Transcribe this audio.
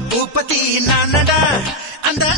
பூபதி நானடா. அந்த